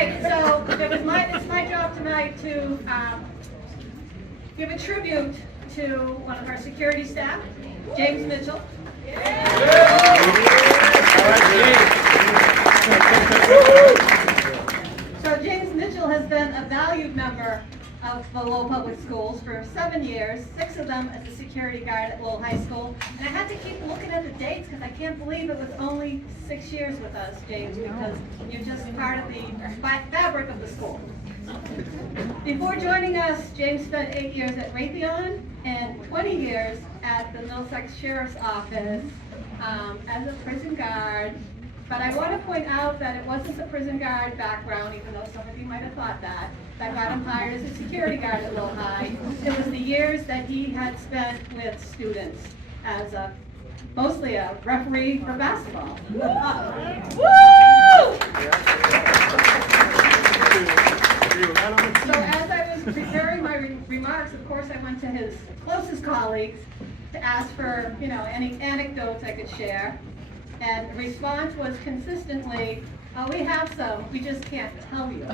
right, so it's my job tonight to give a tribute to one of our security staff, James Mitchell. So James Mitchell has been a valued member of the Lowell Public Schools for 7 years, 6 of them as a security guard at Lowell High School. And I had to keep looking at the dates because I can't believe it was only 6 years with us, James, because you're just part of the fabric of the school. Before joining us, James spent 8 years at Raytheon and 20 years at the Middlesex Sheriff's Office as a prison guard. But I want to point out that it wasn't the prison guard background, even though some of you might have thought that got him hired as a security guard at Lowell High. It was the years that he had spent with students as mostly a referee for basketball. Woo! So as I was preparing my remarks, of course, I went to his closest colleagues to ask for, any anecdotes I could share. And the response was consistently, "Oh, we have some, we just can't tell you."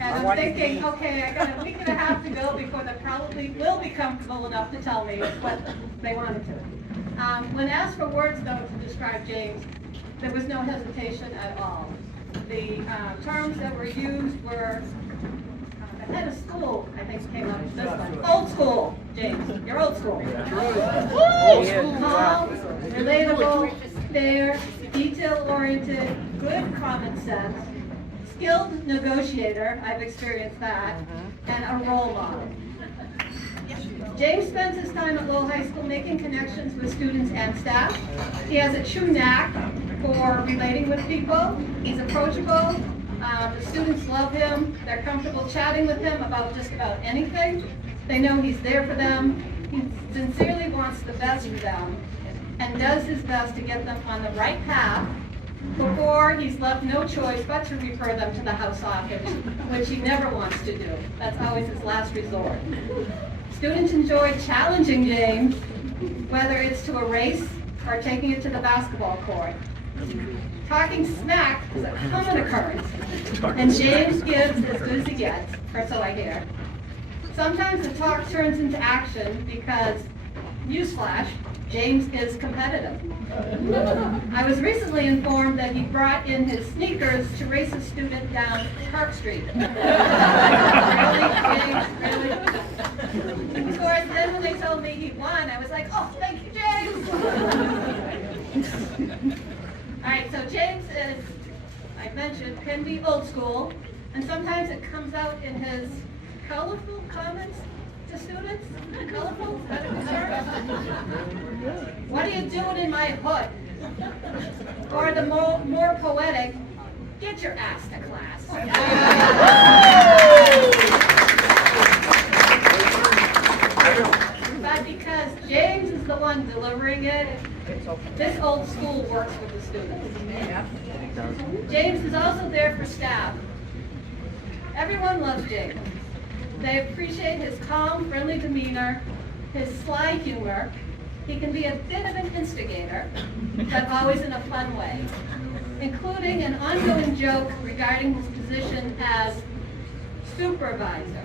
And I'm thinking, okay, I got a week and a half to go before they probably will be comfortable enough to tell me what they wanted to. When asked for words, though, to describe James, there was no hesitation at all. The terms that were used were, head of school, I think came up with this one. Old school, James. You're old school. Old school. Calm, relatable, fair, detail-oriented, good common sense, skilled negotiator, I've experienced that, and a role model. James spends his time at Lowell High School making connections with students and staff. He has a true knack for relating with people. He's approachable. The students love him. They're comfortable chatting with him about just about anything. They know he's there for them. He sincerely wants the best for them and does his best to get them on the right path before he's left no choice but to refer them to the house office, which he never wants to do. That's always his last resort. Students enjoy challenging James, whether it's to a race or taking it to the basketball court. Talking smack is a common occurrence, and James gives as good as he gets, or so I hear. Sometimes the talk turns into action because, newsflash, James is competitive. I was recently informed that he brought in his sneakers to race a student down Park Street. Really, James? Really? Of course, then when they told me he won, I was like, oh, thank you, James! All right, so James is, I mentioned, can be old school, and sometimes it comes out in his colorful comments to students. Colorful? Is that a concern? What are you doing in my hood? Or the more poetic, get your ass to class. But because James is the one delivering it, this old school works with the students. James is also there for staff. Everyone loves James. They appreciate his calm, friendly demeanor, his sly humor. He can be a bit of an instigator, but always in a fun way, including an ongoing joke regarding his position as supervisor.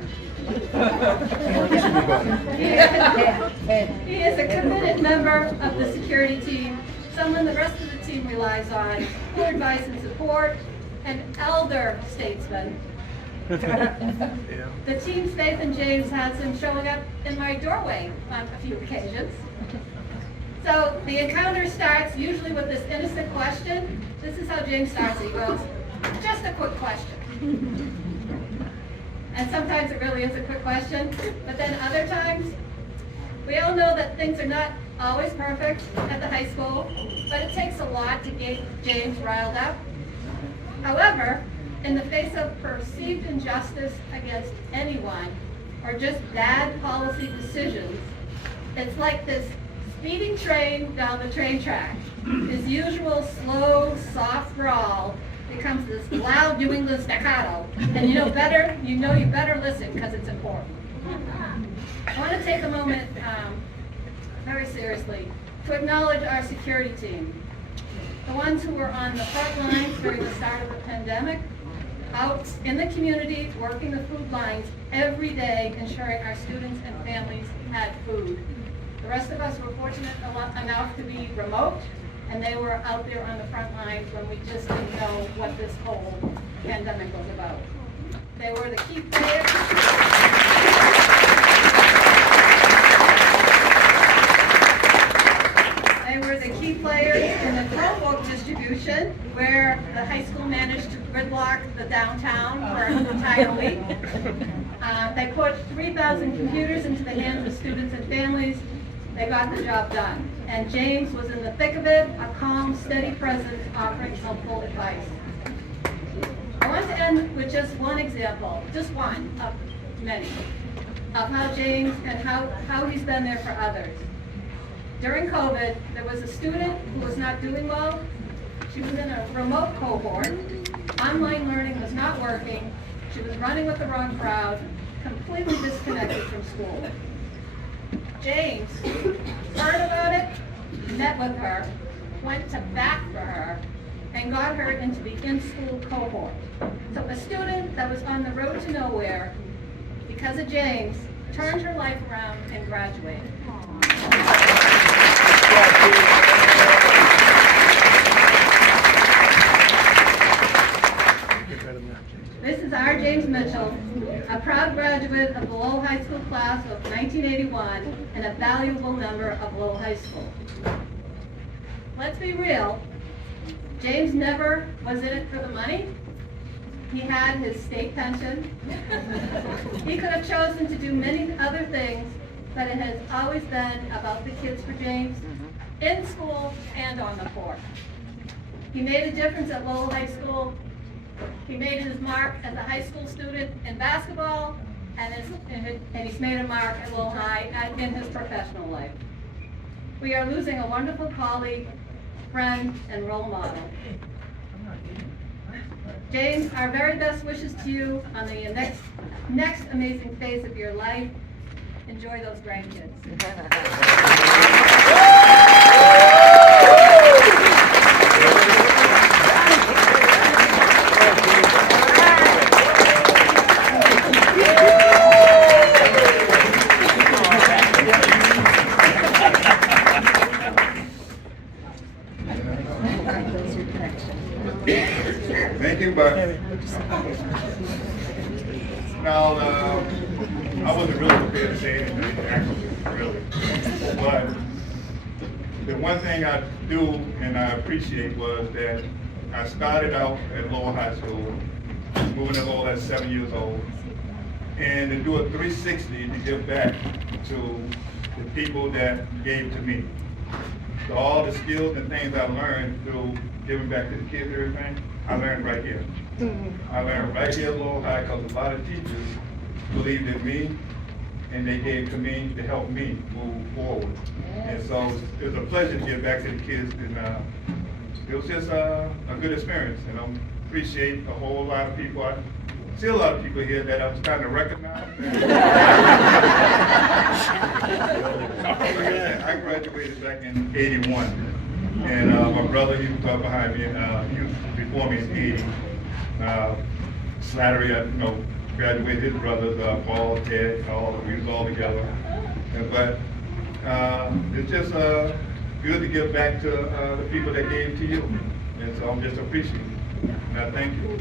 He is a committed member of the security team, someone the rest of the team relies on for advice and support, an elder statesman. The team's faith in James has him showing up in my doorway on a few occasions. So the encounter starts usually with this innocent question. This is how James starts it. He goes, just a quick question. And sometimes it really is a quick question, but then other times, we all know that things are not always perfect at the high school, but it takes a lot to get James riled up. However, in the face of perceived injustice against anyone, or just bad policy decisions, it's like this speeding train down the train track. His usual slow, soft drawl becomes this loud New England staccato, and you better listen because it's important. I want to take a moment very seriously to acknowledge our security team. the ones who were on the front lines during the start of the pandemic, out in the community, working the food lines every day, ensuring our students and families had food. The rest of us were fortunate enough to be remote, and they were out there on the front lines when we just didn't know what this whole pandemic was about. They were the key players. They were the key players in the Chromebook distribution, where the high school managed to gridlock the downtown for an entire week. They put 3,000 computers into the hands of students and families. They got the job done. And James was in the thick of it, a calm, steady presence, offering helpful advice. I want to end with just one example, just one of many, of how James and how he's been there for others. During COVID, there was a student who was not doing well. She was in a remote cohort. Online learning was not working. She was running with the wrong crowd, completely disconnected from school. James heard about it, met with her, went to bat for her, and got her into the in-school cohort. So a student that was on the road to nowhere, because of James, turned her life around and graduated. This is our James Mitchell, a proud graduate of the Lowell High School class of 1981 and a valuable member of Lowell High School. Let's be real, James never was in it for the money. He had his state pension. He could have chosen to do many other things, but it has always been about the kids for James, in school and on the court. He made a difference at Lowell High School. He made his mark as a high school student in basketball, and he's made a mark at Lowell High in his professional life. We are losing a wonderful colleague, friend, and role model. James, our very best wishes to you on the next amazing phase of your life. Enjoy those grandkids. Thank you, but now I wasn't really prepared to say anything, actually, really. But the one thing I do and I appreciate was that I started out at Lowell High School, moving to Lowell at 7 years old, and to do a 360 to give back to the people that gave to me. So all the skills and things I learned through giving back to the kids and everything, I learned right here. I learned right here at Lowell High because a lot of teachers believed in me and they gave to me to help me move forward. And so it was a pleasure to give back to the kids, and it was just a good experience. And I appreciate a whole lot of people. I see a lot of people here that I'm starting to recognize. I graduated back in '81. And my brother, he was up behind me, and he was before me in '80. Slattery, graduated his brothers, Paul, Ted, we was all together. But it's just good to give back to the people that gave to you. And so I'm just appreciative. And I thank you.